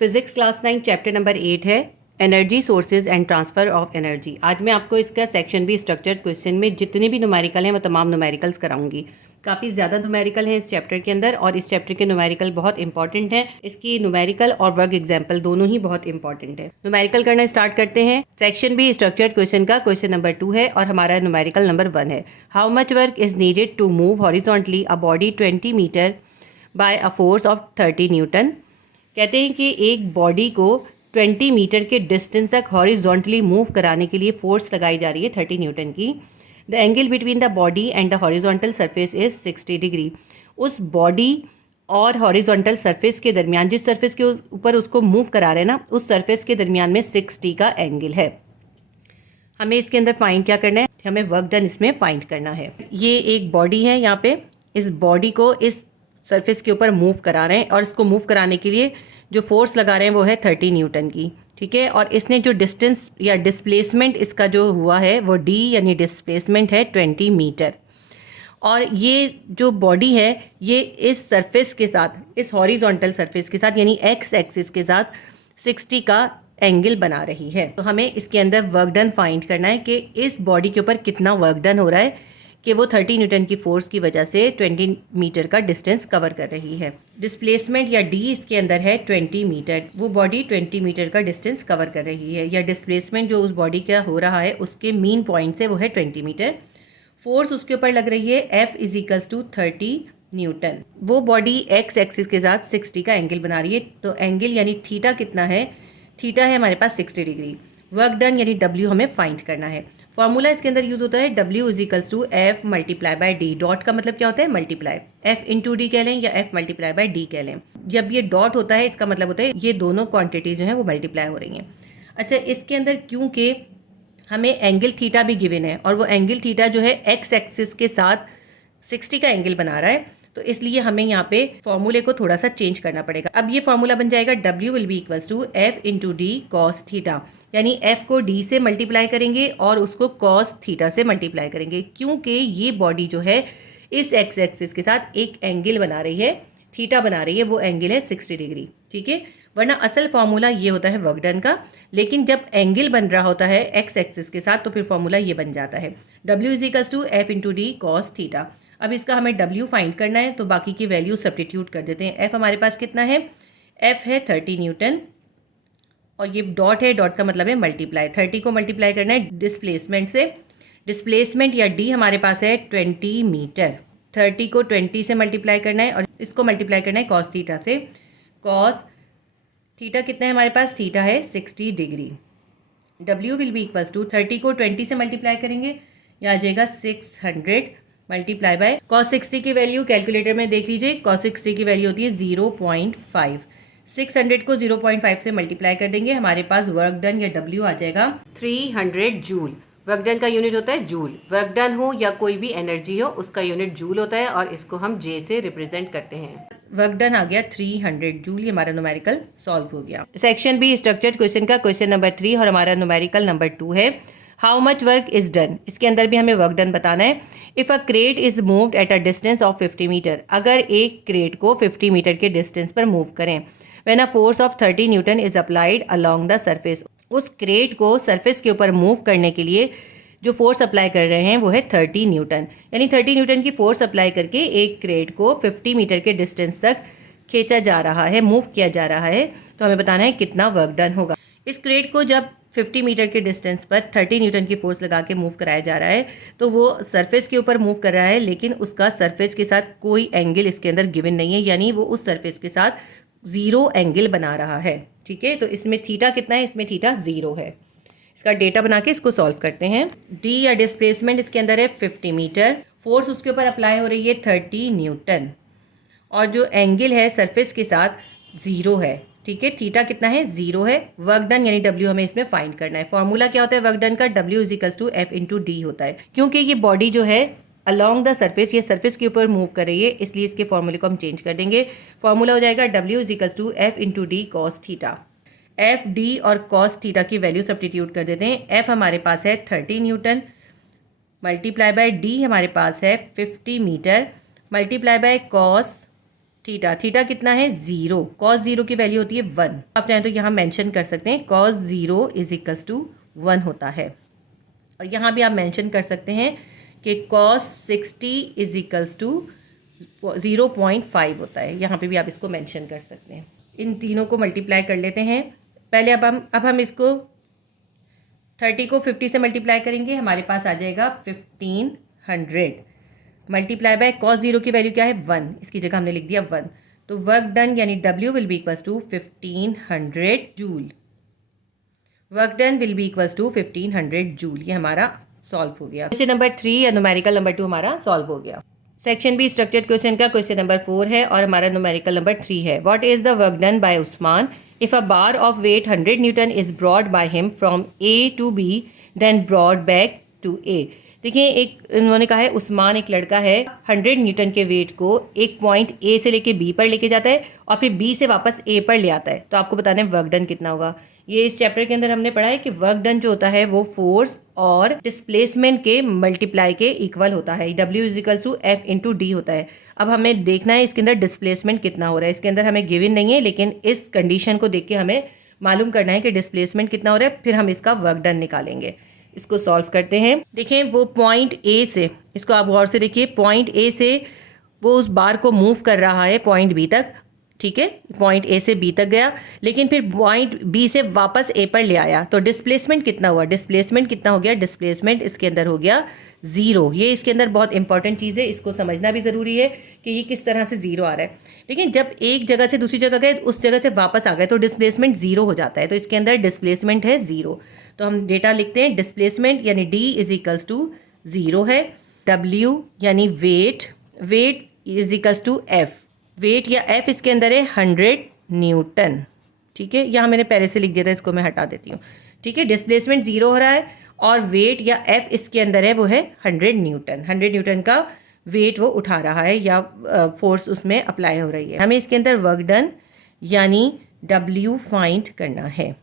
Physics class 9 chapter number 8 है energy sources and transfer of energy. आज मैं आपको इसका सेक्शन भी स्ट्रक्चर्ड क्वेश्चन में जितने भी न्यूमेरिकल हैं वो तमाम न्यूमेरिकल्स कराऊंगी। काफ़ी ज़्यादा न्यूमेरिकल हैं इस चैप्टर के अंदर और इस चैप्टर के न्यूमेरिकल बहुत इंपॉर्टेंट हैं। इसकी न्यूमेरिकल और वर्क एग्जाम्पल दोनों ही बहुत इंपॉर्टेंट है। न्यूमेरिकल करना स्टार्ट करते हैं। सेक्शन भी स्ट्रक्चर्ड क्वेश्चन का क्वेश्चन नंबर 2 है और हमारा न्यूमेरिकल नंबर 1 है। How much work is needed to move horizontally a body 20 meter by a force of 30 newton. कहते हैं कि एक बॉडी को 20 मीटर के डिस्टेंस तक हॉरिजॉन्टली मूव कराने के लिए फोर्स लगाई जा रही है 30 न्यूटन की। The angle between the body and the horizontal surface is 60 degree. उस बॉडी और हॉरिजॉन्टल सरफेस के दरमियान, जिस सरफेस के ऊपर उसको मूव करा रहे हैं ना, उस सरफेस के दरमियान में 60 का एंगल है। हमें इसके अंदर फाइंड क्या करना है, हमें वर्क डन इसमें फाइंड करना है। ये एक बॉडी है, यहाँ पे इस बॉडी को इस सरफेस के ऊपर मूव करा रहे हैं और इसको मूव कराने के लिए जो फोर्स लगा रहे हैं वो है 30 न्यूटन की, ठीक है। और इसने जो डिस्टेंस या डिस्प्लेसमेंट इसका जो हुआ है वो डी यानी डिस्प्लेसमेंट है 20 मीटर। और ये जो बॉडी है ये इस सरफेस के साथ, इस हॉरिजॉन्टल सरफेस के साथ यानी एक्स एक्सिस के साथ 60 का एंगल बना रही है। तो हमें इसके अंदर वर्क डन फाइंड करना है कि इस बॉडी के ऊपर कितना वर्क डन हो रहा है कि वो 30 न्यूटन की फोर्स की वजह से 20 मीटर का डिस्टेंस कवर कर रही है। डिस्प्लेसमेंट या डी इसके अंदर है 20 मीटर। वो बॉडी 20 मीटर का डिस्टेंस कवर कर रही है, या डिस्प्लेसमेंट जो उस बॉडी का हो रहा है उसके मीन पॉइंट से वो है 20 मीटर। फोर्स उसके ऊपर लग रही है F = 30 न्यूटन। वो बॉडी एक्स एक्सिस के साथ 60 का एंगल बना रही है। तो एंगल यानी थीटा कितना है, थीटा है हमारे पास 60 डिग्री। वर्क डन यानी W हमें फाइंड करना है। फॉर्मूला इसके अंदर यूज होता है W = F × D। डॉट का मतलब क्या होता है, मल्टीप्लाई। F × D कह लें या F × D कह लें। जब ये डॉट होता है इसका मतलब होता है ये दोनों क्वांटिटी जो है वो मल्टीप्लाई हो रही हैं। अच्छा, इसके अंदर क्योंकि हमें एंगल थीटा भी गिवन है और वो एंगल थीटा जो है एक्स एक्सिस के साथ 60 का एंगल बना रहा है, तो इसलिए हमें यहाँ पे फॉर्मूले को थोड़ा सा चेंज करना पड़ेगा। अब ये फॉर्मूला बन जाएगा W = F × D cos theta, यानी F को D से मल्टीप्लाई करेंगे और उसको cos थीटा से मल्टीप्लाई करेंगे, क्योंकि ये बॉडी जो है इस एक्स एक्सिस के साथ एक एंगल बना रही है, थीटा बना रही है, वो एंगल है 60 डिग्री, ठीक है। वरना असल फॉर्मूला ये होता है वर्क डन का, लेकिन जब एंगल बन रहा होता है एक्स एक्सिस के साथ तो फिर फॉर्मूला ये बन जाता है W = F × D cos theta. अब इसका हमें W फाइंड करना है, तो बाकी की वैल्यू सब्स्टिट्यूट कर देते हैं। F हमारे पास कितना है, F है 30 न्यूटन और ये डॉट है, डॉट का मतलब है मल्टीप्लाई। 30 को मल्टीप्लाई करना है डिस्प्लेसमेंट से। डिस्प्लेसमेंट या D हमारे पास है 20 मीटर। 30 को 20 से मल्टीप्लाई करना है और इसको मल्टीप्लाई करना है कॉस थीटा से। कॉस थीटा कितना है हमारे पास, थीटा है 60 डिग्री। W = 30 को 20 से मल्टीप्लाई करेंगे, यह आ जाएगा 600 मल्टीप्लाई बाय कॉस 60 की वैल्यू कैलकुलेटर में देख लीजिए। कॉस 60 की वैल्यू होती है 0.5। 600 को 0.5 से मल्टीप्लाई कर देंगे, हमारे पास वर्क डन या W आ जाएगा 300 जूल। वर्क डन का यूनिट होता है जूल। वर्क डन हो या कोई भी एनर्जी हो उसका यूनिट जूल होता है और इसको हम J से रिप्रेजेंट करते हैं। वर्क डन आ गया 300 जूल। ये हमारा न्यूमेरिकल सॉल्व हो गया। सेक्शन बी स्ट्रक्चर्ड क्वेश्चन का क्वेश्चन नंबर 3 और हमारा न्यूमेरिकल नंबर 2 है। How much work is done. इसके अंदर भी हमें वर्क डन बताना है। If a crate is moved at a distance of 50 meter. अगर एक क्रेट को 50 मीटर के डिस्टेंस पर मूव करें, when a force of 30 Newton is applied along the surface. उस क्रेट को सरफेस के ऊपर मूव करने के लिए जो फोर्स अप्लाई कर रहे हैं वो है 30 न्यूटन, यानी 30 न्यूटन की फोर्स अप्लाई करके एक क्रेट को 50 मीटर के डिस्टेंस तक खींचा जा रहा है, मूव किया जा रहा है। तो हमें बताना है कितना वर्क डन होगा। इस क्रेट को जब 50 मीटर के डिस्टेंस पर 30 न्यूटन की फोर्स लगा के मूव कराया जा रहा है, तो वो सरफेस के ऊपर मूव कर रहा है, लेकिन उसका सरफेस के साथ कोई एंगल इसके अंदर गिवन नहीं है, यानी वो उस सरफेस के साथ 0 एंगल बना रहा है, ठीक है। तो इसमें थीटा कितना है, इसमें थीटा 0 है। इसका डेटा बना के इसको सॉल्व करते हैं। D या डिस्प्लेसमेंट इसके अंदर है 50 मीटर। फोर्स उसके ऊपर अप्लाई हो रही है 30 न्यूटन और जो एंगल है सरफेस के साथ 0 है, ठीक है। थीटा कितना है, 0 है। वर्क डन यानी W हमें इसमें फाइंड करना है। फॉर्मूला क्या होता है वर्क डन का, W = F × D होता है। क्योंकि ये बॉडी जो है अलोंग द सरफेस, ये सरफेस के ऊपर मूव कर रही है, इसलिए इसके फॉर्मूले को हम चेंज कर देंगे। फॉर्मूला हो जाएगा W = F × D cos theta. F, D और cos थीटा की वैल्यू सब्स्टिट्यूट कर देते हैं। F हमारे पास है 30 न्यूटन मल्टीप्लाई बाय D हमारे पास है 50 meter multiply by cos theta, theta कितना है 0, कॉस 0 की वैल्यू होती है 1। आप चाहें तो यहाँ मेंशन कर सकते हैं कॉस 0 इज इक्वल्स टू 1 होता है। और यहाँ भी आप मेंशन कर सकते हैं कि कॉस 60 इज इक्वल्स टू 0.5 होता है। यहाँ पे भी आप इसको मेंशन कर सकते हैं। इन तीनों को मल्टीप्लाई कर लेते हैं। पहले अब हम इसको 30 को 50 से मल्टीप्लाई करेंगे, हमारे पास आ जाएगा 1500 मल्टीप्लाई बाय कॉस 0 की वैल्यू क्या है 1, इसकी जगह हमने लिख दिया 1। तो वर्क डन यानी W will be equals to 1500 joule. Work done will be equals to 1500 joule. ये हमारा सॉल्व हो गया। क्वेश्चन नंबर 3 या न्यूमेरिकल नंबर 2 हमारा सॉल्व हो गया। सेक्शन बी स्ट्रक्चर्ड क्वेश्चन का क्वेश्चन नंबर 4 है और हमारा न्यूमेरिकल नंबर 3 है। What is the work done by Usman if a bar of weight 100 newton is brought by him from A to B then brought back to A। देखिए, एक उन्होंने कहा है उस्मान एक लड़का है, 100 न्यूटन के वेट को एक पॉइंट A से लेके B पर लेके जाता है और फिर B से वापस A पर ले आता है। तो आपको बताना है वर्क डन कितना होगा। ये इस चैप्टर के अंदर हमने पढ़ा है कि वर्क डन जो होता है वो फोर्स और डिस्प्लेसमेंट के मल्टीप्लाई के इक्वल होता है। W is equal to F into D होता है। अब हमें देखना है इसके अंदर डिस्प्लेसमेंट कितना हो रहा है। इसके अंदर हमें गिवन नहीं है, लेकिन इस कंडीशन को देख के हमें मालूम करना है कि डिस्प्लेसमेंट कितना हो रहा है, फिर हम इसका वर्क डन निकालेंगे। इसको सॉल्व करते हैं। देखें, वो पॉइंट A से, इसको आप गौर से देखिए, पॉइंट A से वो उस बार को मूव कर रहा है पॉइंट B तक, ठीक है, पॉइंट A से B तक गया, लेकिन फिर पॉइंट B से वापस A पर ले आया। तो डिस्प्लेसमेंट कितना हुआ, डिस्प्लेसमेंट कितना हो गया, डिस्प्लेसमेंट इसके अंदर हो गया 0। ये इसके अंदर बहुत इंपॉर्टेंट चीज़ है, इसको समझना भी ज़रूरी है कि ये किस तरह से 0 आ रहा है। लेकिन जब एक जगह से दूसरी जगह गए, उस जगह से वापस आ गए तो डिस्प्लेसमेंट 0 हो जाता है। तो इसके अंदर डिस्प्लेसमेंट है 0। तो हम डेटा लिखते हैं, डिस्प्लेसमेंट यानी D इज इक्वल्स टू 0 है। W यानी weight, weight is equals to F, weight या F इसके अंदर है 100 न्यूटन, ठीक है। यहाँ मैंने पहले से लिख दिया था, इसको मैं हटा देती हूँ, ठीक है। डिस्प्लेसमेंट 0 हो रहा है और वेट या F इसके अंदर है वो है 100 न्यूटन। 100 न्यूटन का वेट वो उठा रहा है या फोर्स उसमें अप्लाई हो रही है। हमें इसके अंदर वर्क डन यानी W फाइंड करना है।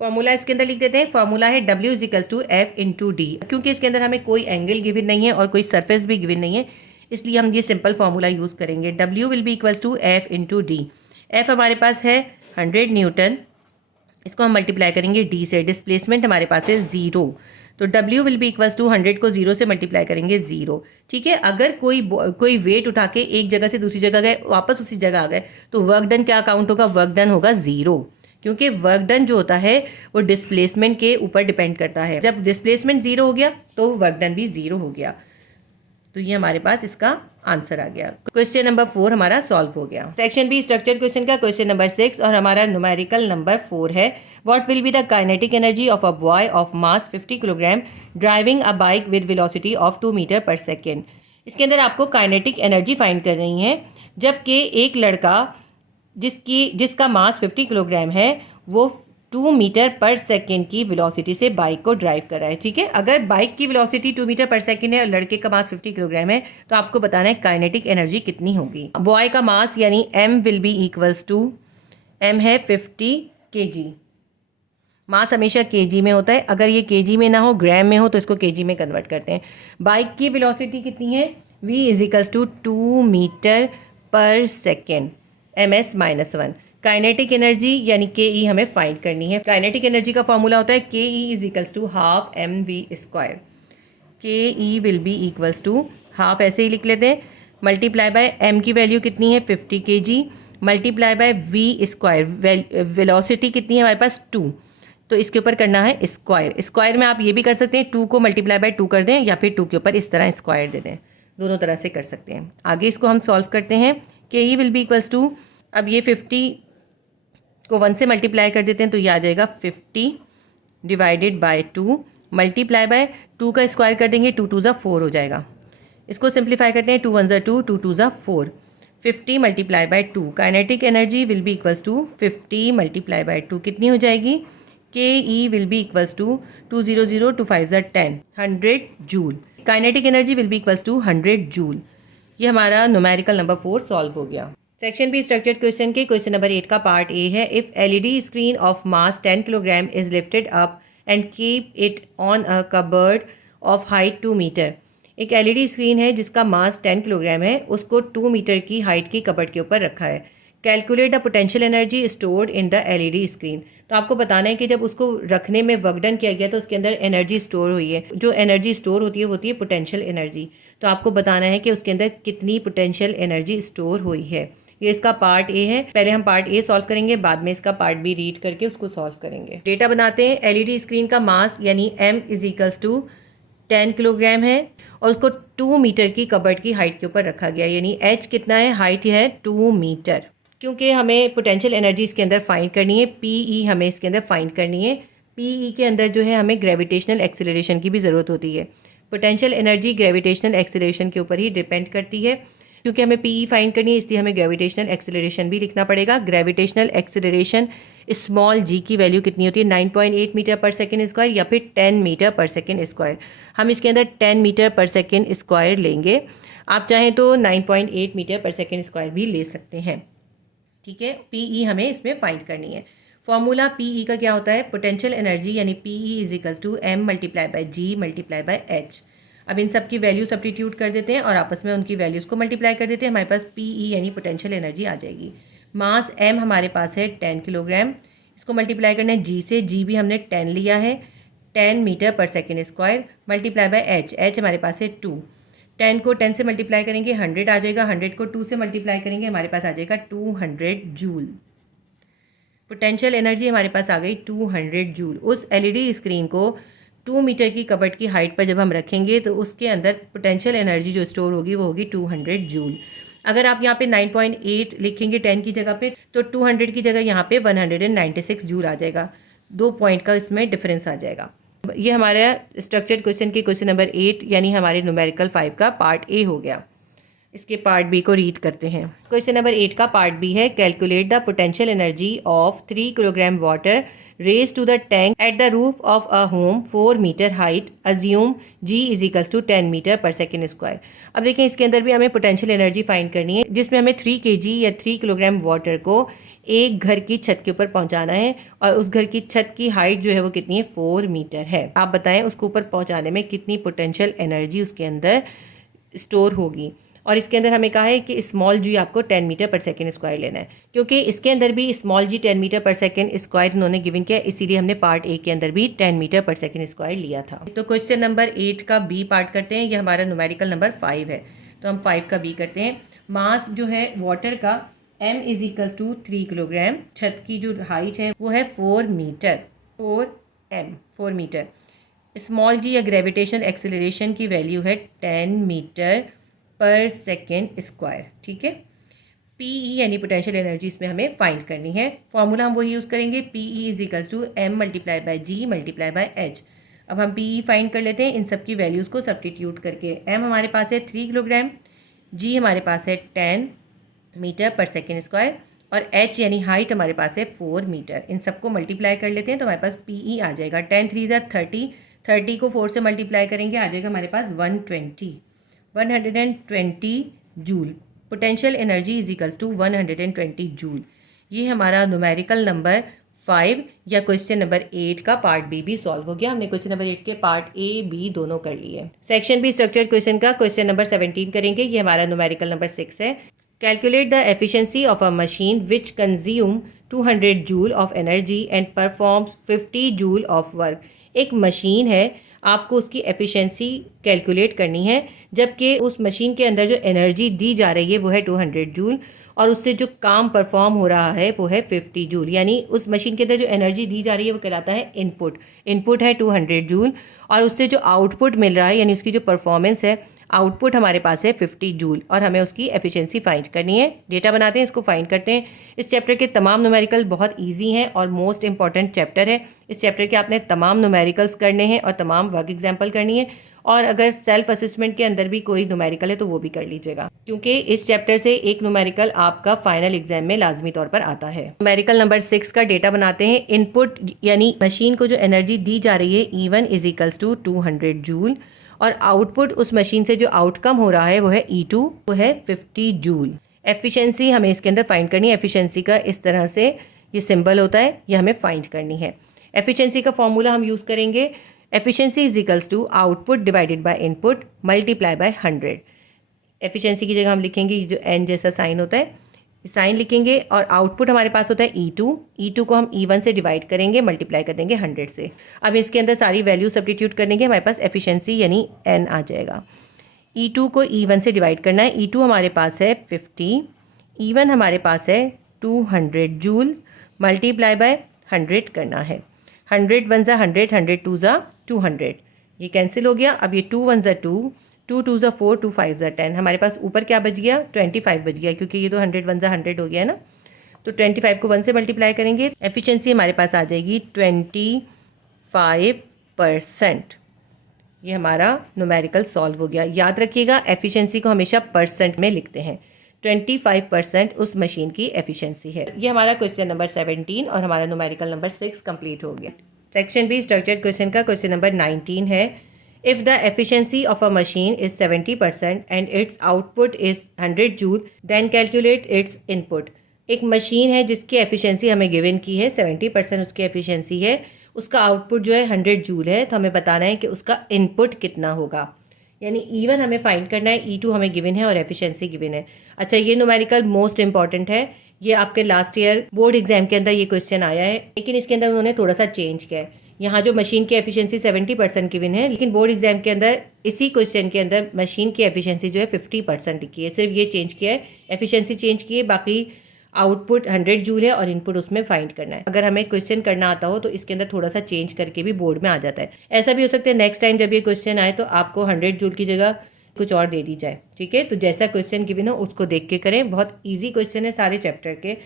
फॉर्मूला इसके अंदर लिख देते हैं। फॉर्मूला है W is equals to F into D. क्योंकि इसके अंदर हमें कोई एंगल गिवन नहीं है और कोई सरफेस भी गिवन नहीं है, इसलिए हम ये सिंपल फार्मूला यूज़ करेंगे। W will be equals to F into D. F हमारे पास है 100 न्यूटन, इसको हम मल्टीप्लाई करेंगे D से। डिस्प्लेसमेंट हमारे पास है 0, तो W will be equals to 100 को 0 से मल्टीप्लाई करेंगे 0, ठीक है। अगर कोई वेट उठा के एक जगह से दूसरी जगह गए, वापस उसी जगह आ गए, तो वर्क डन क्या काउंट होगा, वर्क डन होगा 0, क्योंकि वर्क डन जो होता है वो डिस्प्लेसमेंट के ऊपर डिपेंड करता है। जब डिस्प्लेसमेंट 0 हो गया तो वर्क डन भी 0 हो गया। तो ये हमारे पास इसका आंसर आ गया। क्वेश्चन नंबर 4 हमारा सॉल्व हो गया। सेक्शन बी स्ट्रक्चर्ड क्वेश्चन का क्वेश्चन नंबर 6 और हमारा न्यूमेरिकल नंबर 4 है। What will be the kinetic energy of a boy of mass 50 kilogram driving a bike with velocity of 2 meter per second. इसके अंदर आपको काइनेटिक एनर्जी फाइंड करनी है, जबकि एक लड़का जिसका मास 50 किलोग्राम है वो 2 मीटर पर सेकेंड की वेलोसिटी से बाइक को ड्राइव कर रहा है, ठीक है। अगर बाइक की वेलोसिटी 2 मीटर पर सेकेंड है और लड़के का मास 50 किलोग्राम है, तो आपको बताना है काइनेटिक एनर्जी कितनी होगी। बॉय का मास यानी M will be equals to, M है 50 kg, मास हमेशा kg में होता है, अगर ये kg में ना हो ग्राम में हो तो इसको kg में कन्वर्ट करते हैं। बाइक की वेलोसिटी कितनी है, V is equals to 2 meter per second, ms -1। Kinetic energy यानी के हमें फाइंड करनी है। काइनेटिक एनर्जी का फॉर्मूला होता है के is equals to half mv²। K will be equals to half, ऐसे ही लिख लेते हैं, मल्टीप्लाई बाय m की वैल्यू कितनी है 50 kg, multiply by v², velocity कितनी है हमारे पास 2, तो इसके ऊपर करना है स्क्वायर। स्क्वायर में आप ये भी कर सकते हैं 2 को मल्टीप्लाई बाय 2 कर दें या फिर 2 के ऊपर इस तरह स्क्वायर दे दें, दोनों तरह से कर सकते हैं। आगे इसको हम सॉल्व करते हैं। के विल बी इक्वल्स टू, अब ये 50 को 1 से मल्टीप्लाई कर देते हैं तो ये आ जाएगा 50 डिवाइडेड बाय 2 मल्टीप्लाई बाय 2 का स्क्वायर कर देंगे, 2 2 ज़ा 4 हो जाएगा। इसको सिंप्लीफाई करते हैं, 2 1 ज़ा 2, 2 2 ज़ा 4, 50 multiply by 2। Kinetic energy will be equals to 50 multiply by 2 कितनी हो जाएगी, के विल बी इक्वल्स टू 2 0 0 2 5 ज़ा 10, 100 joule. Kinetic energy will be equals to 100 joule. ये हमारा न्यूमेरिकल नंबर 4 सॉल्व हो गया। सेक्शन बी स्ट्रक्चर्ड क्वेश्चन के क्वेश्चन नंबर 8 का पार्ट ए है। If LED screen of mass 10 kilogram is lifted up and keep it on a cupboard of height 2 metre एक LED screen है जिसका मास 10 kilogram है, उसको 2 मीटर की हाइट की कबर्ड के ऊपर रखा है। Calculate the potential energy stored in the LED screen. तो आपको बताना है कि जब उसको रखने में वर्क डन किया गया तो उसके अंदर एनर्जी स्टोर हुई है। जो एनर्जी स्टोर होती है पोटेंशियल एनर्जी। तो आपको बताना है कि उसके अंदर कितनी पोटेंशियल एनर्जी स्टोर हुई है। ये इसका पार्ट ए है। पहले हम पार्ट ए सॉल्व करेंगे, बाद में इसका पार्ट बी रीड करके उसको सॉल्व करेंगे। डेटा बनाते हैं। एलईडी स्क्रीन का मास यानी m = 10 किलोग्राम है और उसको 2 मीटर की कबर्ड की हाइट के ऊपर रखा गया, यानी h कितना है, हाइट है 2 मीटर। क्योंकि हमें पोटेंशियल एनर्जी इसके अंदर फाइंड करनी है, पीई हमें इसके अंदर फाइंड करनी है। पीई के अंदर जो है हमें ग्रेविटेशनल एक्सीलरेशन की भी ज़रूरत होती है। पोटेंशियल एनर्जी ग्रेविटेशनल एक्सीलरेशन के ऊपर ही डिपेंड करती है। क्योंकि हमें पीई फाइंड करनी है इसलिए हमें ग्रेविटेशनल एक्सीलरेशन भी लिखना पड़ेगा। ग्रेविटेशनल एक्सीलरेशन स्मॉल जी की वैल्यू कितनी होती है, 9.8 मीटर पर सेकेंड स्क्वायर या फिर 10 मीटर पर सेकेंड स्क्वायर। हम इसके अंदर 10 मीटर पर सेकेंड स्क्वायर लेंगे। आप चाहें तो 9.8 मीटर पर सेकेंड स्क्वायर भी ले सकते हैं। ठीक है, पीई हमें इसमें फाइंड करनी है। फॉर्मूला पीई का क्या होता है, पोटेंशियल एनर्जी यानी पीई = m × g × h। अब इन सब की वैल्यू सब्स्टिट्यूट कर देते हैं और आपस में उनकी वैल्यूज़ को मल्टीप्लाई कर देते हैं। हमारे पास पीई यानी पोटेंशियल एनर्जी आ जाएगी। मास m हमारे पास है 10 किलोग्राम, इसको मल्टीप्लाई करना है g से, g भी हमने 10 लिया है, 10 metre per second square × h हमारे पास है 2। 10 को 10 से मल्टीप्लाई करेंगे 100 आ जाएगा, 100 को 2 से मल्टीप्लाई करेंगे हमारे पास आ जाएगा 200 जूल। पोटेंशियल एनर्जी हमारे पास आ गई 200 जूल। उस एलईडी स्क्रीन को 2 मीटर की कबर्ड की हाइट पर जब हम रखेंगे तो उसके अंदर पोटेंशियल एनर्जी जो स्टोर होगी वो होगी 200 जूल। अगर आप यहाँ पे 9.8 लिखेंगे 10 की जगह पे तो 200 की जगह यहाँ पे 196 जूल आ जाएगा। 2 पॉइंट का इसमें डिफरेंस आ जाएगा। ये हमारा स्ट्रक्चर्ड क्वेश्चन के क्वेश्चन नंबर 8 यानी हमारे न्यूमेरिकल 5 का पार्ट ए हो गया। इसके पार्ट बी को रीड करते हैं। क्वेश्चन नंबर 8 का पार्ट बी है, calculate the potential energy of 3 kilogram water raise to the tank at the roof of a home 4 metre height, assume g = 10 metre per second square. अब देखें इसके अंदर भी हमें पोटेंशियल एनर्जी फाइंड करनी है, जिसमें हमें 3 kg या 3 किलोग्राम वाटर को एक घर की छत के ऊपर पहुंचाना है और उस घर की छत की हाइट जो है वो कितनी है, 4 मीटर है। आप बताएं उसको ऊपर पहुंचाने में कितनी पोटेंशियल एनर्जी उसके अंदर स्टोर होगी। और इसके अंदर हमें कहा है कि स्मॉल जी आपको 10 मीटर पर सेकेंड स्क्वायर लेना है, क्योंकि इसके अंदर भी स्मॉल जी 10 मीटर पर सेकेंड स्क्वायर उन्होंने गिवन किया, इसीलिए हमने पार्ट ए के अंदर भी 10 मीटर पर सेकेंड स्क्वायर लिया था। तो क्वेश्चन नंबर 8 का बी पार्ट करते हैं। ये हमारा न्यूमेरिकल नंबर 5 है, तो हम 5 का बी करते हैं। मास जो है वाटर का m = 3 किलोग्राम, छत की जो हाइट है वो है 4 मीटर, 4 मीटर। स्मॉल जी या ग्रेविटेशन एक्सेलरेशन की वैल्यू है 10 मीटर पर सेकेंड स्क्वायर। ठीक है, पीई यानी पोटेंशियल एनर्जी इसमें हमें फाइंड करनी है। फॉर्मूला हम वही यूज़ करेंगे, पीई = m × g × h। अब हम पीई फाइंड कर लेते हैं इन सब की वैल्यूज़ को सब्स्टिट्यूट करके। m हमारे पास है 3 किलोग्राम, g हमारे पास है 10 मीटर पर सेकेंड स्क्वायर और h यानी हाइट हमारे पास है 4 मीटर। इन सबको मल्टीप्लाई कर लेते हैं तो हमारे पास पीई आ जाएगा 10 3 = 30, 30 को 4 से मल्टीप्लाई करेंगे आ जाएगा हमारे पास 120 जूल। Potential energy = 120 joule. ये हमारा न्यूमेरिकल नंबर 5 या क्वेश्चन नंबर 8 का पार्ट बी भी सॉल्व हो गया। हमने क्वेश्चन नंबर 8 के पार्ट ए बी दोनों कर लिए। सेक्शन बी स्ट्रक्चर्ड क्वेश्चन का क्वेश्चन नंबर 17 करेंगे। ये हमारा न्यूमेरिकल नंबर 6 है। Calculate the efficiency of a machine which consume 200 joule of energy and performs 50 joule of work. एक मशीन है, आपको उसकी एफिशिएंसी कैलकुलेट करनी है, जबकि उस मशीन के अंदर जो एनर्जी दी जा रही है वो है 200 जूल और उससे जो काम परफॉर्म हो रहा है वो है 50 जूल। यानी उस मशीन के अंदर जो एनर्जी दी जा रही है वो कहलाता है इनपुट। इनपुट है 200 जूल और उससे जो आउटपुट मिल रहा है यानी उसकी जो परफॉर्मेंस है, आउटपुट हमारे पास है 50 जूल और हमें उसकी एफिशिएंसी फाइंड करनी है। डेटा बनाते हैं, इसको फाइंड करते हैं। इस चैप्टर के तमाम न्यूमेरिकल बहुत इजी हैं और मोस्ट इंपॉर्टेंट चैप्टर है। इस चैप्टर के आपने तमाम न्यूमेरिकल्स करने हैं और तमाम वर्क एग्जाम्पल करनी है और अगर सेल्फ असेसमेंट के अंदर भी कोई न्यूमेरिकल है तो वो भी कर लीजिएगा, क्योंकि इस चैप्टर से एक न्यूमेरिकल आपका फाइनल एग्जाम में लाजमी तौर पर आता है। न्यूमेरिकल नंबर 6 का डेटा बनाते हैं। इनपुट यानी मशीन को जो एनर्जी दी जा रही है E1 = 200 जूल और आउटपुट उस मशीन से जो आउटकम हो रहा है वो है E2, वो है 50 जूल। एफिशिएंसी हमें इसके अंदर फाइंड करनी है। एफिशिएंसी का इस तरह से ये सिंबल होता है, ये हमें फाइंड करनी है। एफिशिएंसी का फॉर्मूला हम यूज़ करेंगे efficiency is equals to output divided by input multiply by 100। Efficiency की जगह हम लिखेंगे जो एन जैसा साइन होता है, साइन लिखेंगे और आउटपुट हमारे पास होता है E2 को हम E1 से डिवाइड करेंगे, मल्टीप्लाई कर देंगे 100 से। अब इसके अंदर सारी वैल्यू सब्स्टिट्यूट करेंगे, हमारे पास एफिशिएंसी यानी N आ जाएगा। E2 को E1 से डिवाइड करना है, E2 हमारे पास है 50, E1 हमारे पास है 200 जूल्स, मल्टीप्लाई बाय 100 करना है। 100 1 ज़ा 100, 100 2 ज़ा 200, ये कैंसिल हो गया। अब ये 2 1 ज़ा 2, 2 2 ज़ा 4, 2 5 ज़ा 10, हमारे पास ऊपर क्या बच गया 25 बच गया, क्योंकि ये तो 100 1 ज़ा 100 हो गया है ना। तो 25 को 1 से मल्टीप्लाई करेंगे, एफिशिएंसी हमारे पास आ जाएगी 25%। ये हमारा न्यूमेरिकल सॉल्व हो गया। याद रखिएगा एफिशिएंसी को हमेशा परसेंट में लिखते हैं। 25% उस मशीन की एफिशिएंसी है। ये हमारा क्वेश्चन नंबर 17 और हमारा न्यूमेरिकल नंबर 6 कंप्लीट हो गया। सेक्शन बी स्ट्रक्चर्ड क्वेश्चन का क्वेश्चन नंबर 19 है, if the efficiency of a machine is 70% and its output is 100 joule, then calculate its input. एक मशीन है जिसकी एफिशिएंसी हमें गिवन की है, 70% उसकी एफिशिएंसी है, उसका आउटपुट जो है 100 जूल है, तो हमें बताना है कि उसका इनपुट कितना होगा। यानी E1 हमें फाइंड करना है, E2 हमें गिवन है और एफिशिएंसी गिवन है। अच्छा, ये न्यूमेरिकल मोस्ट इंपॉर्टेंट है, ये आपके लास्ट ईयर बोर्ड एग्जाम के अंदर ये क्वेश्चन आया है, लेकिन इसके अंदर उन्होंने थोड़ा सा चेंज किया है। यहाँ जो मशीन की एफिशिएंसी 70% गिवन है, लेकिन बोर्ड एग्जाम के अंदर इसी क्वेश्चन के अंदर मशीन की एफिशिएंसी जो है 50% लिखी है। सिर्फ ये चेंज किया है, एफिशिएंसी चेंज की है, बाकी आउटपुट 100 जूल है और इनपुट उसमें फाइंड करना है। अगर हमें क्वेश्चन करना आता हो तो इसके अंदर थोड़ा सा चेंज करके भी बोर्ड में आ जाता है। ऐसा भी हो सकता है नेक्स्ट टाइम जब ये क्वेश्चन आए तो आपको 100 जूल की जगह कुछ और दे दी जाए, ठीक है। तो जैसा क्वेश्चन गिवन हो उसको देख के करें, बहुत ईजी क्वेश्चन है सारे चैप्टर के।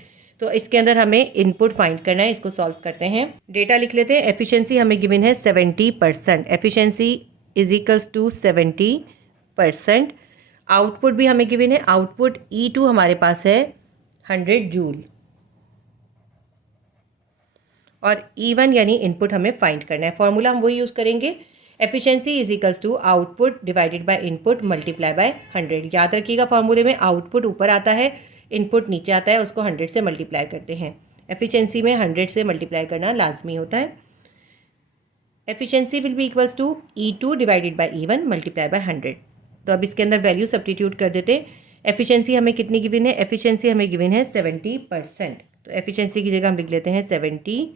तो इसके अंदर हमें इनपुट फाइंड करना है, इसको सॉल्व करते हैं। डेटा लिख लेते हैं। एफिशिएंसी हमें गिवन है 70%, efficiency is equals to 70%। Output भी हमें गिवन है, आउटपुट E2 हमारे पास है 100 जूल और E1 यानी इनपुट हमें फाइंड करना है। फॉर्मूला हम वही यूज़ करेंगे, efficiency is equals to output divided by input multiply by 100। याद रखिएगा फॉर्मूले में आउटपुट ऊपर आता है, इनपुट नीचे आता है, उसको 100 से मल्टीप्लाई करते हैं। एफिशिएंसी में 100 से मल्टीप्लाई करना लाजमी होता है। Efficiency will be equals to E2 divided by E1 multiply by 100। तो अब इसके अंदर वैल्यू सब्स्टिट्यूट कर देते हैं। एफिशिएंसी हमें कितनी गिवन है, एफिशिएंसी हमें गिवन है 70%। तो एफिशिएंसी की जगह हम लिख लेते हैं 70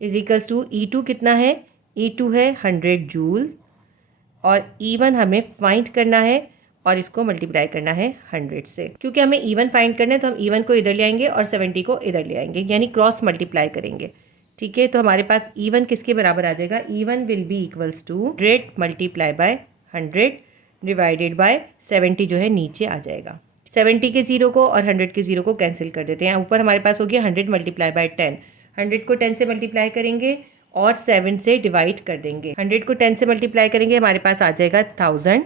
इज इक्वल्स टू E2 कितना है, E2 है 100 जूल और E1 हमें फाइंड करना है और इसको मल्टीप्लाई करना है 100 से। क्योंकि हमें E1 फाइंड करना है तो हम E1 को इधर ले आएंगे और 70 को इधर ले आएंगे, यानी क्रॉस मल्टीप्लाई करेंगे, ठीक है। तो हमारे पास E1 किसके बराबर आ जाएगा, E1 will be equals to 100 multiply by 100 divided by 70 जो है नीचे आ जाएगा। 70 के 0 को और 100 के 0 को कैंसिल कर देते हैं। ऊपर हमारे पास हो गया 100 मल्टीप्लाई बाय 10, 100 को 10 से मल्टीप्लाई करेंगे और 7 से डिवाइड कर देंगे। 100 को 10 से मल्टीप्लाई करेंगे, हमारे पास आ जाएगा 1000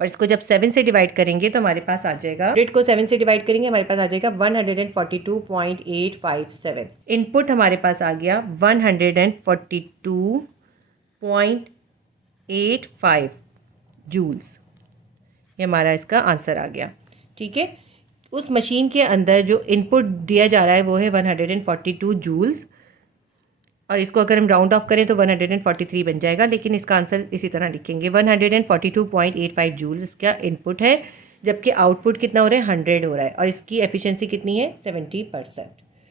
और इसको जब 7 से डिवाइड करेंगे तो हमारे पास आ जाएगा, 100 को 7 से डिवाइड करेंगे हमारे पास आ जाएगा 142.857। इनपुट हमारे पास आ गया 142.85 जूल्स, ये हमारा इसका आंसर आ गया, ठीक है। उस मशीन के अंदर जो इनपुट दिया जा रहा है वो है 142 जूल्स और इसको अगर हम राउंड ऑफ करें तो 143 बन जाएगा, लेकिन इसका आंसर इसी तरह लिखेंगे। 142.85 जूल्स इसका इनपुट है, जबकि आउटपुट कितना हो रहा है 100 हो रहा है और इसकी एफिशिएंसी कितनी है 70%।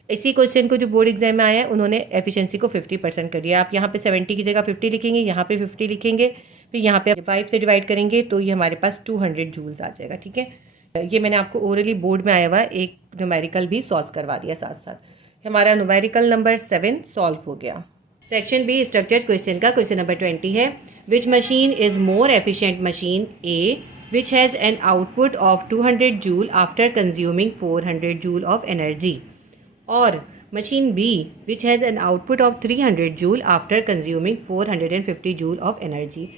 इसी क्वेश्चन को जो बोर्ड एग्जाम में आया है उन्होंने एफिशिएंसी को 50% कर दिया। आप यहाँ पे 70 की जगह 50 लिखेंगे, यहाँ पे 50 लिखेंगे, फिर यहाँ पे 5 से डिवाइड करेंगे तो ये हमारे पास 200 जूल्स आ जाएगा, ठीक है। ये मैंने आपको ओरली बोर्ड में आया हुआ एक न्यूमेरिकल भी सॉल्व करवा दिया साथ साथ। हमारा न्यूमेरिकल नंबर 7 सॉल्व हो गया। सेक्शन बी स्ट्रक्चर्ड क्वेश्चन का क्वेश्चन नंबर 20 है, which machine is more efficient, machine A which has an output of 200 joule after consuming 400 joule of energy, और machine B which has an output of 300 joule after consuming 450 joule of energy.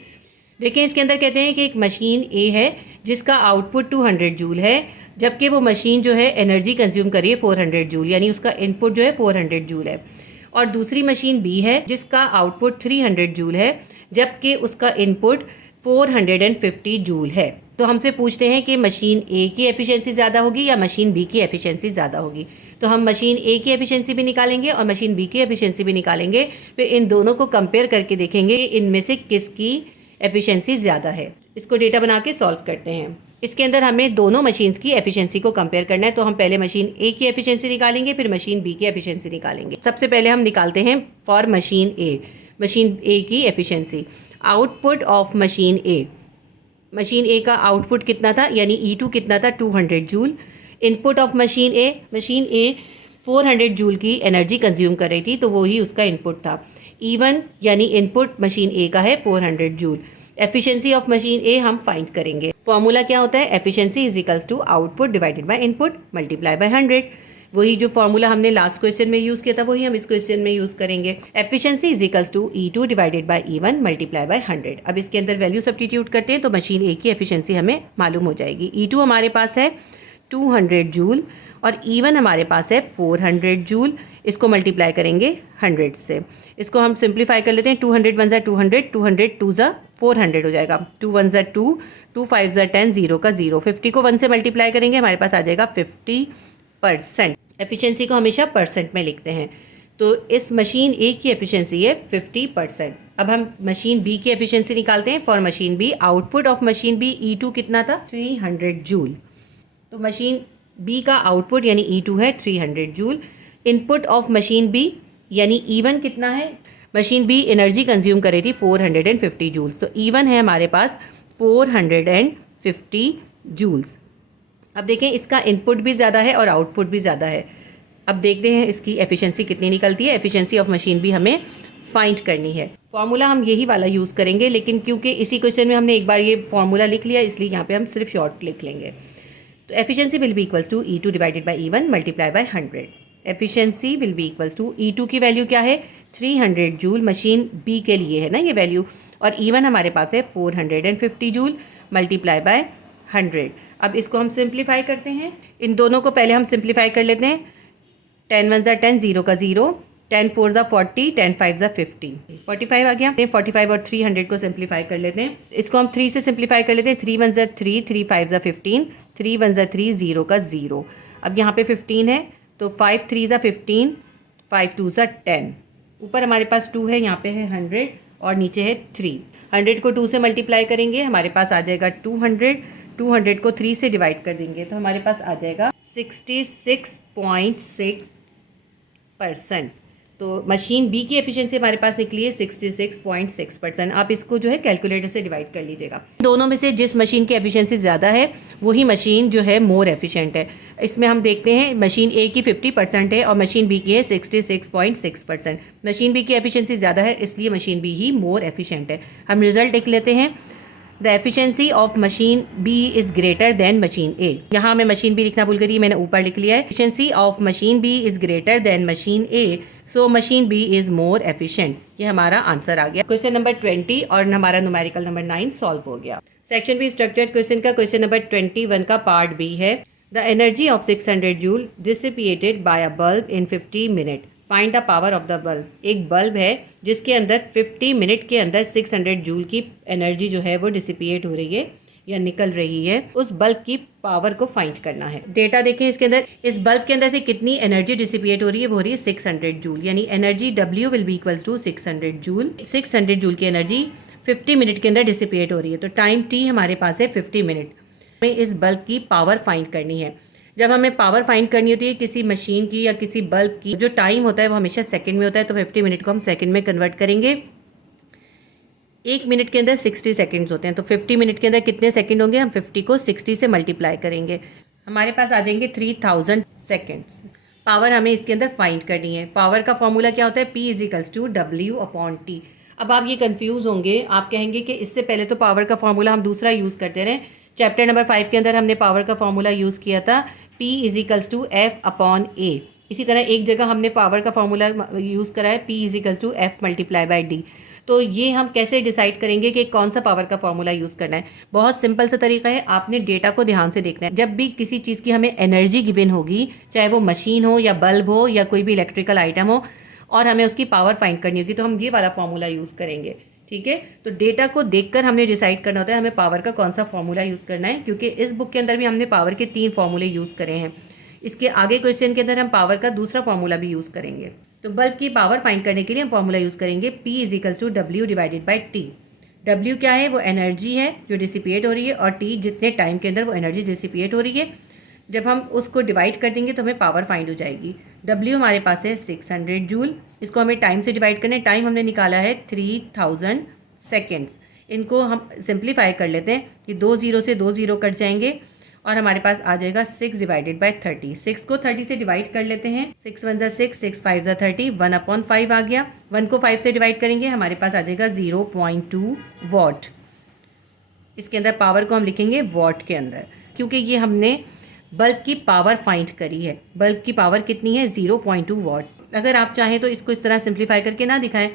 देखिए इसके अंदर कहते हैं कि एक machine ए है जिसका आउटपुट 200 जूल है, जबकि वो मशीन जो है एनर्जी कंज्यूम करिए 400 जूल, यानी उसका इनपुट जो है 400 जूल है। और दूसरी मशीन बी है जिसका आउटपुट 300 जूल है, जबकि उसका इनपुट 450 जूल है। तो हमसे पूछते हैं कि मशीन ए की एफिशिएंसी ज़्यादा होगी या मशीन बी की एफिशिएंसी ज़्यादा होगी। तो हम मशीन ए की एफिशिएंसी भी निकालेंगे और मशीन बी की एफिशिएंसी भी निकालेंगे। फिर इन दोनों को कंपेयर करके देखेंगे इनमें से किसकी एफिशिएंसी ज़्यादा है। इसको डेटा बना के सॉल्व करते हैं। इसके अंदर हमें दोनों मशीन्स की एफिशिएंसी को कंपेयर करना है, तो हम पहले मशीन ए की एफिशिएंसी निकालेंगे, फिर मशीन बी की एफिशिएंसी निकालेंगे। सबसे पहले हम निकालते हैं फॉर मशीन ए की एफिशिएंसी। आउटपुट ऑफ मशीन ए का आउटपुट कितना था, यानी E2 कितना था, 200 joule. Input of machine A 400 joule की एनर्जी कंज्यूम कर रही थी, तो वो ही उसका इनपुट था। E1 यानी इनपुट मशीन ए का है 400 joule. Efficiency of machine A हम फाइंड करेंगे। फॉर्मूला क्या होता है, efficiency is equals to output divided by input multiply by 100। वही जो फॉर्मूला हमने लास्ट क्वेश्चन में यूज़ किया था वही हम इस क्वेश्चन में यूज़ करेंगे। Efficiency is equals to E2 divided by E1 multiply by 100। अब इसके अंदर वैल्यू सब्स्टिट्यूट करते हैं तो मशीन ए की एफिशिएंसी हमें मालूम हो जाएगी। E2 हमारे पास है 200 जूल और E1 हमारे पास है 400 जूल। इसको मल्टीप्लाई करेंगे 100 से। इसको हम सिंप्लीफाई कर लेते हैं। 200 1 ज़ा 200, 200 2 ज़ा 400 हो जाएगा। 2 1 ज़ा 2, 2 5 ज़ा 10, 0 का 0। 50 को 1 से मल्टीप्लाई करेंगे, हमारे पास आ जाएगा 50%। एफिशिएंसी को हमेशा परसेंट में लिखते हैं, तो इस मशीन ए की एफिशिएंसी है 50%। अब हम मशीन बी की एफिशिएंसी निकालते हैं। For machine B, output of machine B E2 कितना था, 300 जूल। तो मशीन बी का आउटपुट यानी E2 है 300 joule. Input of machine B यानी E1 कितना है, मशीन बी एनर्जी कंज्यूम कर रही थी 450 जूल्स, तो E1 है हमारे पास 450 जूल्स। अब देखें इसका इनपुट भी ज़्यादा है और आउटपुट भी ज़्यादा है। अब देखते हैं इसकी एफिशिएंसी कितनी निकलती है। एफिशिएंसी ऑफ मशीन भी हमें फाइंड करनी है। फॉर्मूला हम यही वाला यूज़ करेंगे, लेकिन क्योंकि इसी क्वेश्चन में हमने एक बार ये फॉर्मूला लिख लिया, इसलिए यहाँ पे हम सिर्फ शॉर्ट लिख लेंगे। तो efficiency will be equals to E2 divided by E1 multiply by 100। Efficiency will be equals to E2 की वैल्यू क्या है, 300 जूल मशीन बी के लिए है ना ये वैल्यू, और E1 हमारे पास है 450 जूल मल्टीप्लाई बाय 100। अब इसको हम सिंप्लीफाई करते हैं। इन दोनों को पहले हम सिंप्लीफाई कर लेते हैं। 10 1 ज़ा 10, 0 का 0, 10 4 ज़ा 40, 10 5 ज़ा 50, 45 आ गया। 45 और 300 को सिंप्लीफाई कर लेते हैं। इसको हम 3 से सिंप्लीफाई कर लेते हैं। 3 1 ज़ा 3, 3 5 ज़ा 15, 3 1 ज़ा 3, 0 का 0। अब यहाँ पे 15 है, तो 5 3 ज़ा 15, 5 2 ज़ा 10। ऊपर हमारे पास 2 है, यहाँ पे है 100 और नीचे है 3। 100 को 2 से मल्टीप्लाई करेंगे, हमारे पास आ जाएगा 200। 200 को 3 से डिवाइड कर देंगे तो हमारे पास आ जाएगा 66.6%। तो मशीन बी की एफिशिएंसी हमारे पास निकली है 66.6%। आप इसको जो है कैलकुलेटर से डिवाइड कर लीजिएगा। दोनों में से जिस मशीन की एफिशिएंसी ज़्यादा है वही मशीन जो है मोर एफिशिएंट है। इसमें हम देखते हैं मशीन ए की 50% है और मशीन बी की है 66.6%। मशीन बी की एफिशिएंसी ज़्यादा है, इसलिए मशीन बी ही मोर एफिशिएंट है। हम रिजल्ट लिख लेते हैं। The efficiency of machine B is greater than machine A. यहाँ मैं मशीन बी लिखना भूल गई, मैंने ऊपर लिख लिया है। Efficiency of machine B is greater than machine A, so machine B is more efficient. ये हमारा आंसर आ गया। क्वेश्चन नंबर 20 और हमारा न्यूमेरिकल नंबर 9 सॉल्व हो गया। सेक्शन बी स्ट्रक्चर्ड क्वेश्चन का क्वेश्चन नंबर 21 का पार्ट बी है। The energy of 600 joule dissipated by a bulb in 50 minute, find the power of the bulb. एक बल्ब है जिसके अंदर 50 मिनट के अंदर 600 जूल की एनर्जी जो है वो डिसिपिएट हो रही है या निकल रही है। उस बल्ब की पावर को फाइंड करना है। डेटा देखें इसके अंदर, इस बल्ब के अंदर से कितनी एनर्जी डिसिपिएट हो रही है, वो हो रही है 600 जूल, यानी energy W will be equals to 600 joule. 600 joule की एनर्जी 50 मिनट के अंदर डिसिपिएट हो रही है, तो टाइम T हमारे पास है 50 मिनट। हमें इस बल्ब की पावर फाइंड करनी है। जब हमें पावर फाइंड करनी होती है किसी मशीन की या किसी बल्ब की, जो टाइम होता है वो हमेशा सेकंड में होता है, तो 50 मिनट को हम सेकंड में कन्वर्ट करेंगे। 1 मिनट के अंदर 60 सेकंड्स होते हैं, तो 50 मिनट के अंदर कितने सेकंड होंगे, हम 50 को 60 से मल्टीप्लाई करेंगे, हमारे पास आ जाएंगे 3000 सेकंड्स। पावर हमें इसके अंदर फाइंड करनी है। पावर का फॉर्मूला क्या होता है, P इज टू W/T। अब आप ये कंफ्यूज होंगे, आप कहेंगे कि इससे पहले तो पावर का फॉर्मूला हम दूसरा यूज़ करते रहे। चैप्टर नंबर 5 के अंदर हमने पावर का फॉर्मूला यूज़ किया था P इज टू F/A। इसी तरह एक जगह हमने पावर का फॉर्मूला यूज़ करा है P is to F multiply by D। तो ये हम कैसे डिसाइड करेंगे कि कौन सा पावर का फॉर्मूला यूज़ करना है। बहुत सिंपल सा तरीका है, आपने डेटा को ध्यान से देखना है। जब भी किसी चीज़ की हमें एनर्जी गिवन होगी, चाहे वो मशीन हो या बल्ब हो या कोई भी इलेक्ट्रिकल आइटम हो, और हमें उसकी पावर फाइंड करनी होगी, तो हम ये वाला फॉर्मूला यूज़ करेंगे। ठीक है, तो डेटा को देखकर हमने डिसाइड करना होता है हमें पावर का कौन सा फॉर्मूला यूज़ करना है, क्योंकि इस बुक के अंदर भी हमने पावर के 3 फॉर्मूले यूज़ करे हैं। इसके आगे क्वेश्चन के अंदर हम पावर का दूसरा फॉर्मूला भी यूज़ करेंगे। तो बल्ब की पावर फाइंड करने के लिए हम फॉर्मूला यूज़ करेंगे P is W divided by T। W क्या है, वो एनर्जी है जो डिसिपिएट हो रही है, और T जितने टाइम के अंदर वो एनर्जी डिसिपिएट हो रही है। जब हम उसको डिवाइड कर देंगे तो हमें पावर फाइंड हो जाएगी। W हमारे पास है 600 जूल, इसको हमें टाइम से डिवाइड करना है। टाइम हमने निकाला है 3000 सेकेंड्स। इनको हम सिंप्लीफाई कर लेते हैं कि 2 0 से 2 0 कट जाएंगे और हमारे पास आ जाएगा 6 डिवाइडेड बाई 30। 6 को 30 से डिवाइड कर लेते हैं। 6 1 ज़ा 6, 6 5 ज़ा 30, 1/5 आ गया। 1 को 5 से डिवाइड करेंगे, हमारे पास आ जाएगा 0.2 वॉट। इसके अंदर पावर को हम लिखेंगे वॉट के अंदर, क्योंकि ये हमने बल्ब की पावर फाइंड करी है। बल्ब की पावर कितनी है, 0.2 वॉट। अगर आप चाहें तो इसको इस तरह सिंप्लीफाई करके ना दिखाएं,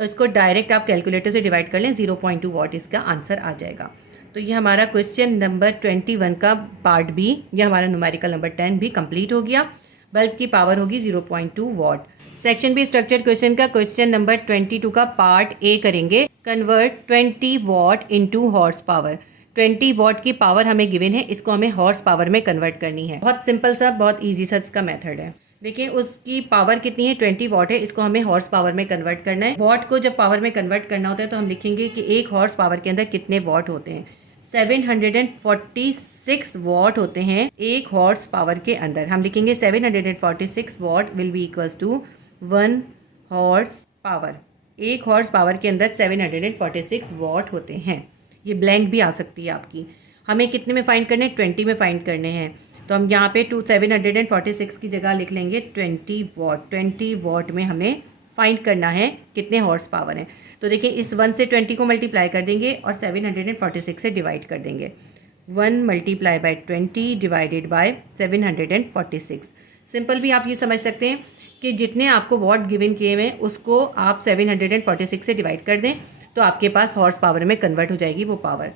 तो इसको डायरेक्ट आप कैलकुलेटर से डिवाइड कर लें, 0.2 वॉट इसका आंसर आ जाएगा। तो ये हमारा क्वेश्चन नंबर 21 का पार्ट बी, ये हमारा न्यूमेरिकल नंबर 10 भी कंप्लीट हो गया। बल्ब की पावर होगी 0.2 what. Section B structured question का क्वेश्चन नंबर 22 का पार्ट ए करेंगे। Convert 20 what into horse power. 20 what की पावर हमें गिवन है, इसको हमें हॉर्स पावर में कन्वर्ट करनी है। बहुत सिंपल सा, बहुत ईजी सा इसका मेथड है। देखिए उसकी पावर कितनी है, 20 वॉट है, इसको हमें हॉर्स पावर में कन्वर्ट करना है। वॉट को जब पावर में कन्वर्ट करना होता है तो हम लिखेंगे कि एक हॉर्स पावर के अंदर कितने वॉट होते हैं। 746 वॉट होते हैं एक हॉर्स पावर के अंदर। हम लिखेंगे 746 watt will be equals to 1 horse power. एक हॉर्स पावर के अंदर 746 वॉट होते हैं। ये ब्लैंक भी आ सकती है आपकी। हमें कितने में फाइंड करने हैं, 20 में फाइंड करने हैं। तो हम यहाँ पे 746 की जगह लिख लेंगे 20 वॉट। 20 वॉट में हमें फाइंड करना है कितने हॉर्स पावर हैं। तो देखिए इस 1 से 20 को मल्टीप्लाई कर देंगे और 746 से डिवाइड कर देंगे। 1 multiply by 20 divided by 746। Simple भी आप ये समझ सकते हैं कि जितने आपको वॉट गिवन किए हुए उसको आप 746 से डिवाइड कर दें तो आपके पास हॉर्स पावर में कन्वर्ट हो जाएगी वो पावर।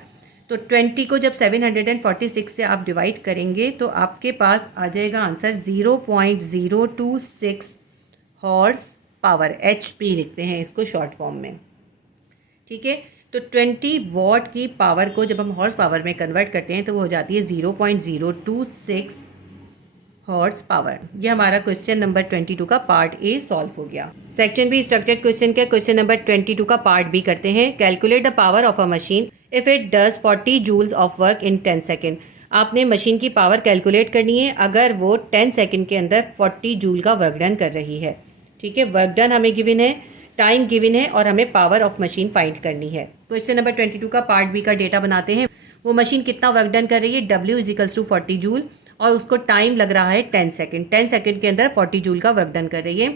तो 20 को जब 746 से आप डिवाइड करेंगे तो आपके पास आ जाएगा आंसर 0.026 हॉर्स पावर। HP लिखते हैं इसको शॉर्ट फॉर्म में, ठीक है। तो 20 वॉट की पावर को जब हम हॉर्स पावर में कन्वर्ट करते हैं तो वो हो जाती है 0.026 हॉर्स पावर। ये हमारा क्वेश्चन नंबर 22 का पार्ट ए सॉल्व हो गया। सेक्शन बी स्ट्रक्चर्ड क्वेश्चन का क्वेश्चन नंबर 22 का पार्ट बी करते हैं। Calculate the power of a machine if it does 40 joules of work in 10 second. आपने मशीन की पावर कैलकुलेट करनी है अगर वो 10 सेकेंड के अंदर 40 जूल का वर्क डन कर रही है, ठीक है। वर्क डन हमें गिवन है, टाइम गिवन है और हमें पावर ऑफ मशीन फाइंड करनी है। क्वेश्चन नंबर 22 का पार्ट बी का डेटा बनाते हैं। वो मशीन कितना वर्क डन कर रही है, W इजिकल्स टू 40 जूल, और उसको टाइम लग रहा है 10 सेकेंड। 10 सेकेंड के अंदर 40 जूल का वर्क डन कर रही है।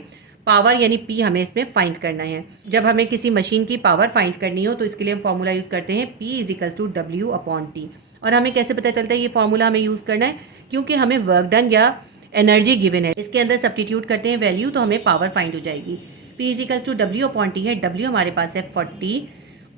पावर यानी P हमें इसमें फाइंड करना है। जब हमें किसी मशीन की पावर फाइंड करनी हो तो इसके लिए हम फॉर्मूला यूज़ करते हैं P equals to W upon T। और हमें कैसे पता चलता है ये फॉर्मूला हमें यूज़ करना है, क्योंकि हमें वर्क डन या एनर्जी गिवन है, इसके अंदर सब्स्टिट्यूट करते हैं वैल्यू तो हमें पावर फाइंड हो जाएगी। P equals to W upon T है। W हमारे पास है 40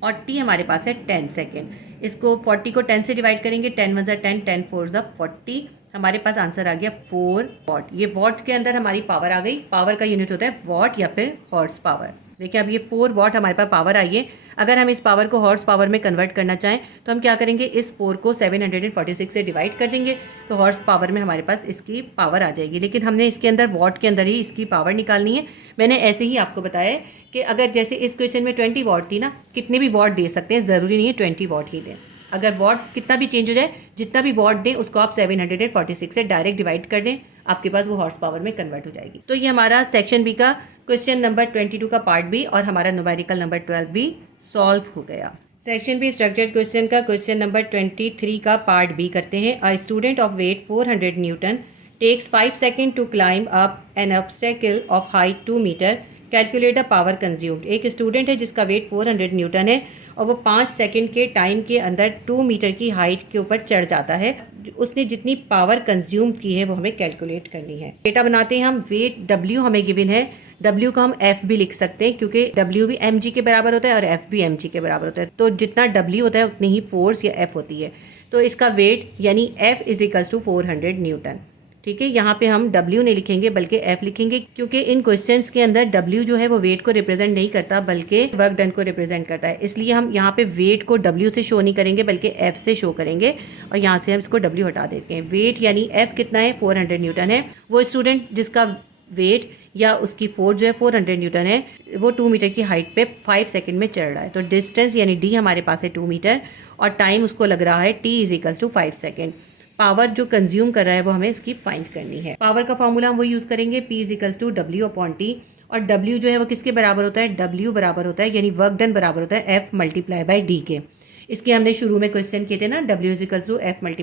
और T हमारे पास है 10 सेकेंड। इसको 40 को 10 से डिवाइड करेंगे, 10 1 ज़ा 10, 10 4 ज़ा 40। हमारे पास आंसर आ गया 4 वॉट। ये वॉट के अंदर हमारी पावर आ गई। पावर का यूनिट होता है वॉट या फिर हॉर्स पावर। देखिए अब ये 4 वॉट हमारे पास पावर आई है। अगर हम इस पावर को हॉर्स पावर में कन्वर्ट करना चाहें तो हम क्या करेंगे, इस 4 को 746 से डिवाइड कर देंगे तो हॉर्स पावर में हमारे पास इसकी पावर आ जाएगी। लेकिन हमने इसके अंदर वॉट के अंदर ही इसकी पावर निकालनी है। मैंने ऐसे ही आपको बताया है कि अगर जैसे इस क्वेश्चन में 20 वॉट थी ना, कितने भी वॉट दे सकते हैं, ज़रूरी नहीं है 20 वॉट ही दें। अगर वॉट कितना भी चेंज हो जाए, जितना भी वॉट दें उसको आप 746 से डायरेक्ट डिवाइड कर दें, आपके पास वो हॉर्स पावर में कन्वर्ट हो जाएगी। तो ये हमारा सेक्शन बी का क्वेश्चन नंबर 22 का पार्ट बी और हमारा न्यूमेरिकल नंबर 12 भी सॉल्व हो गया। सेक्शन बी स्ट्रक्चर्ड क्वेश्चन का क्वेश्चन नंबर 23 का पार्ट बी करते हैं। A student of weight 400 newton takes 5 second to climb up an obstacle of height 2 metre. Calculate the power consumed. एक स्टूडेंट है जिसका वेट 400 न्यूटन है और वो 5 सेकंड के टाइम के अंदर 2 मीटर की हाइट के ऊपर चढ़ जाता है। उसने जितनी पावर कंज्यूम की है वो हमें कैलकुलेट करनी है। डेटा बनाते हैं हम। वेट W हमें गिवन है, W को हम F भी लिख सकते हैं क्योंकि W भी mg के बराबर होता है और F भी mg के बराबर होता है। तो जितना W होता है उतनी ही फोर्स या F होती है। तो इसका वेट यानी F इजिकल्स टू 400 न्यूटन, ठीक है, यहाँ पे हम W नहीं लिखेंगे बल्कि F लिखेंगे, क्योंकि इन क्वेश्चंस के अंदर W जो है वो वेट को रिप्रेजेंट नहीं करता बल्कि वर्क डन को रिप्रेजेंट करता है। इसलिए हम यहाँ पे वेट को W से शो नहीं करेंगे बल्कि F से शो करेंगे, और यहाँ से हम इसको W हटा देते हैं। वेट यानी F कितना है, 400 न्यूटन है। वो स्टूडेंट जिसका वेट या उसकी फोर्स जो है 400 न्यूटन है, वो 2 मीटर की हाइट पे 5 सेकंड में चढ़ रहा है। तो डिस्टेंस यानी D हमारे पास है 2 मीटर और टाइम उसको लग रहा है T = 5 सेकंड। पावर जो कंज्यूम कर रहा है वो हमें इसकी फाइंड करनी है। पावर का फॉर्मूला हम वो यूज़ करेंगे, P = W/T, और W जो है वो किसके बराबर होता है, W बराबर होता है यानी वर्क डन बराबर होता है F × D के। इसके हमने शुरू में क्वेश्चन किए थे ना, W = F ×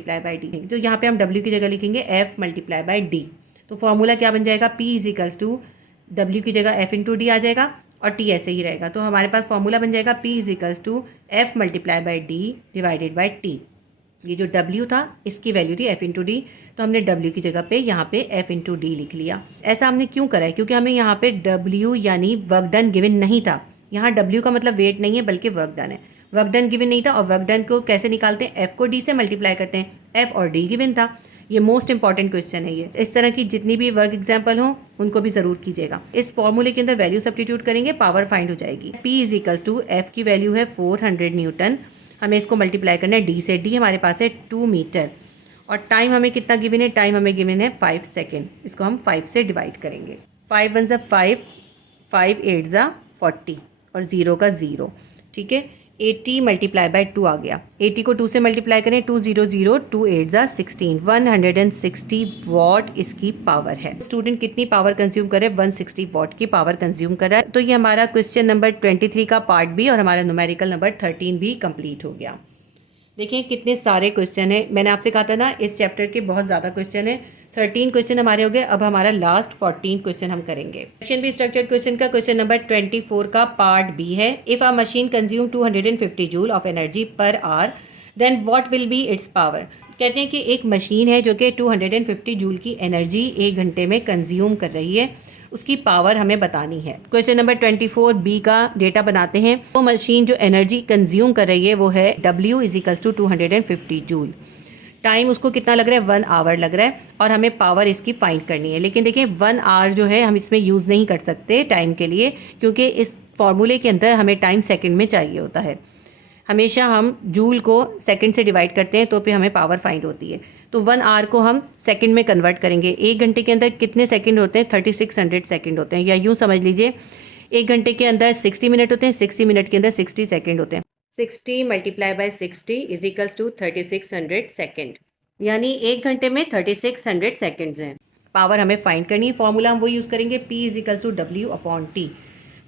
D। तो यहाँ पे हम W की जगह लिखेंगे F × D। तो फॉर्मूला क्या बन जाएगा, P = W की जगह F × D आ जाएगा और T ऐसे ही रहेगा। तो हमारे पास फॉर्मूला बन जाएगा P = F × D / T। ये जो W था इसकी वैल्यू थी F × D, तो हमने W की जगह पे यहाँ पे F × D लिख लिया। ऐसा हमने क्यों करा है, क्योंकि हमें यहाँ पे W यानी वर्क डन गिवन नहीं था। यहाँ W का मतलब वेट नहीं है बल्कि वर्क डन है। वर्क डन गिवन नहीं था और वर्क डन को कैसे निकालते हैं, F को D से मल्टीप्लाई करते हैं। F और D गिवन था। ये मोस्ट इंपॉर्टेंट क्वेश्चन है ये। इस तरह की जितनी भी वर्क एग्जाम्पल हो उनको भी ज़रूर कीजिएगा। इस फॉर्मूले के अंदर वैल्यू सब्स्टिट्यूट करेंगे, पावर फाइंड हो जाएगी। P = F की वैल्यू है 400 न्यूटन, हमें इसको मल्टीप्लाई करना है D से। D हमारे पास है 2 मीटर और टाइम हमें कितना गिवन है, टाइम हमें गिवन है 5 सेकेंड। इसको हम 5 से डिवाइड करेंगे। 5 1 = 5, 5 8 = 40 और 0 का 0। ठीक है, 80 × 2 आ गया। 80 को 2 से मल्टीप्लाई करें, 2 0 0, 2 8 = 16, 160 वाट इसकी पावर है। स्टूडेंट कितनी पावर कंज्यूम करे, 160 वाट की पावर कंज्यूम कर रहा है। तो ये हमारा क्वेश्चन नंबर 23 का पार्ट बी और हमारा न्यूमेरिकल नंबर 13 भी कंप्लीट हो गया। देखिए कितने सारे क्वेश्चन है। मैंने आपसे कहा था ना इस चैप्टर के बहुत ज़्यादा क्वेश्चन है। 13 क्वेश्चन हमारे हो गए। अब हमारा लास्ट 14 क्वेश्चन हम करेंगे। सेक्शन बी स्ट्रक्चर्ड क्वेश्चन का क्वेश्चन नंबर 24 का पार्ट बी है। If a machine consume 250 joule of energy per hour then what will be its power. कहते हैं कि एक मशीन है जो कि 250 जूल की एनर्जी 1 घंटे में कंज्यूम कर रही है, उसकी पावर हमें बतानी है। क्वेश्चन नंबर 24 बी का डेटा बनाते हैं। वो मशीन जो एनर्जी कंज्यूम कर रही है वो है W = 250 जूल। टाइम उसको कितना लग रहा है, 1 आवर लग रहा है और हमें पावर इसकी फाइंड करनी है। लेकिन देखिए 1 आवर जो है हम इसमें यूज़ नहीं कर सकते टाइम के लिए, क्योंकि इस फॉर्मूले के अंदर हमें टाइम सेकंड में चाहिए होता है। हमेशा हम जूल को सेकंड से डिवाइड करते हैं तो फिर हमें पावर फाइंड होती है। तो 1 आवर को हम सेकंड में कन्वर्ट करेंगे। 1 घंटे के अंदर कितने सेकंड होते हैं, 3600 सेकंड होते हैं, या यूँ समझ लीजिए 1 घंटे के अंदर 60 मिनट होते हैं, 60 मिनट के अंदर 60 सेकंड होते हैं। 60 × 60 = 3600 सेकंड, यानी 1 घंटे में 3600 सेकंड्स हैं। पावर हमें फाइंड करनी है। फॉर्मूला हम वो यूज़ करेंगे, P = W/T।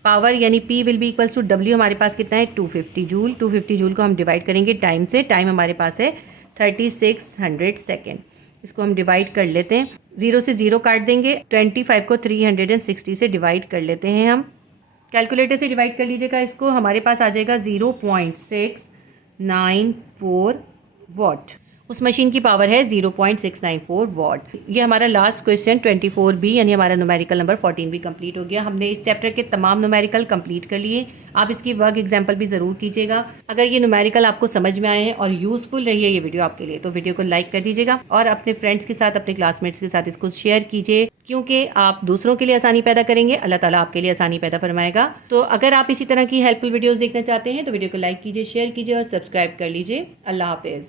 पावर यानी P will be equals to W हमारे पास कितना है, 250 जूल। 250 जूल को हम डिवाइड करेंगे टाइम से। टाइम हमारे पास है 3600 सेकेंड। इसको हम डिवाइड कर लेते हैं, 0 से 0 काट देंगे। 25 को 360 से डिवाइड कर लेते हैं हम। कैलकुलेटर से डिवाइड कर लीजिएगा इसको, हमारे पास आ जाएगा 0.694 वाट। उस मशीन की पावर है 0.694 वाट। ये हमारा लास्ट क्वेश्चन 24 बी यानी हमारा न्यूमेरिकल नंबर 14 भी कंप्लीट हो गया। हमने इस चैप्टर के तमाम न्यूमेरिकल कंप्लीट कर लिए। आप इसकी वर्क एग्जांपल भी ज़रूर कीजिएगा। अगर ये न्यूमेरिकल आपको समझ में आए हैं और यूज़फुल रही है ये वीडियो आपके लिए, तो वीडियो को लाइक कर दीजिएगा और अपने फ्रेंड्स के साथ, अपने क्लासमेट्स के साथ इसको शेयर कीजिए, क्योंकि आप दूसरों के लिए आसानी पैदा करेंगे, अल्लाह ताला आपके लिए आसानी पैदा फरमाएगा। तो अगर आप इसी तरह की हेल्पफुल वीडियोज़ देखना चाहते हैं तो वीडियो को लाइक कीजिए, शेयर कीजिए और सब्सक्राइब कर लीजिए। अल्लाह हाफिज़।